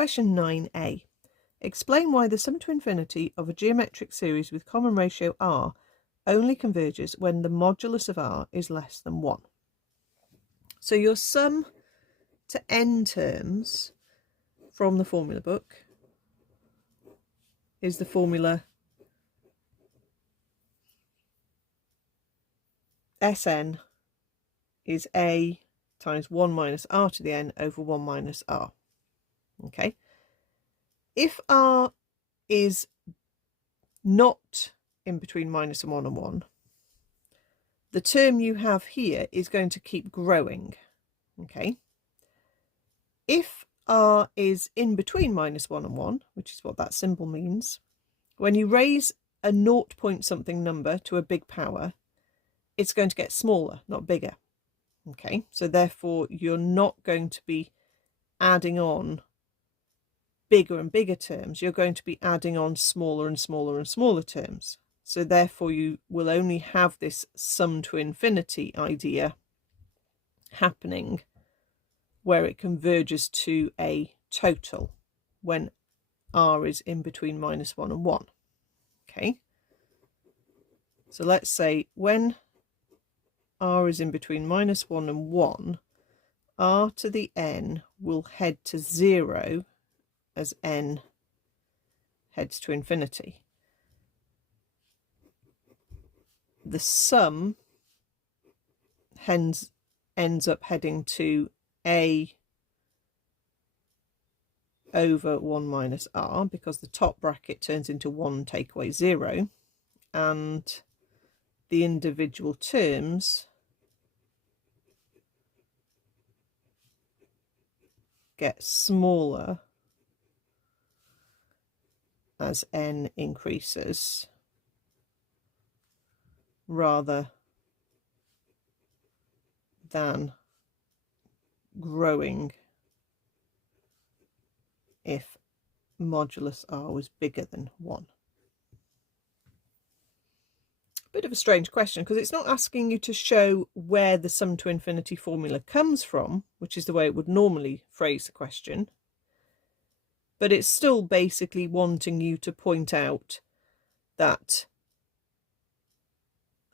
question 9a. Explain why the sum to infinity of a geometric series with common ratio r only converges when the modulus of r is less than 1. So your sum to n terms from the formula book is the formula Sn is a times 1 minus r to the n over 1 minus r. Okay. If r is not in between minus and 1 and 1, the term you have here is going to keep growing. Okay. If r is in between minus 1 and 1, which is what that symbol means, when you raise a 0 point something number to a big power, it's going to get smaller, not bigger. Okay, so therefore you're not going to be adding on bigger and bigger terms. You're going to be adding on smaller and smaller and smaller terms. So therefore you will only have this sum to infinity idea happening where it converges to a total when r is in between minus 1 and 1. Okay, so let's say when r is in between minus 1 and 1, r to the n will head to 0 as n heads to infinity. The sum hence ends up heading to a over 1 minus r, because the top bracket turns into 1 take away 0, and the individual terms get smaller as n increases rather than growing if modulus r was bigger than 1. Bit of a strange question, because it's not asking you to show where the sum to infinity formula comes from, which is the way it would normally phrase the question, but it's still basically wanting you to point out that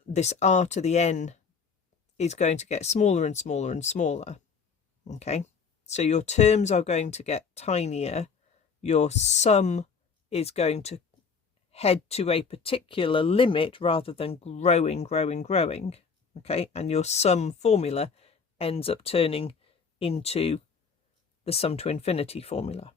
this r to the n is going to get smaller and smaller and smaller. Okay, so your terms are going to get tinier, your sum is going to head to a particular limit rather than growing. Okay, and your sum formula ends up turning into the sum to infinity formula.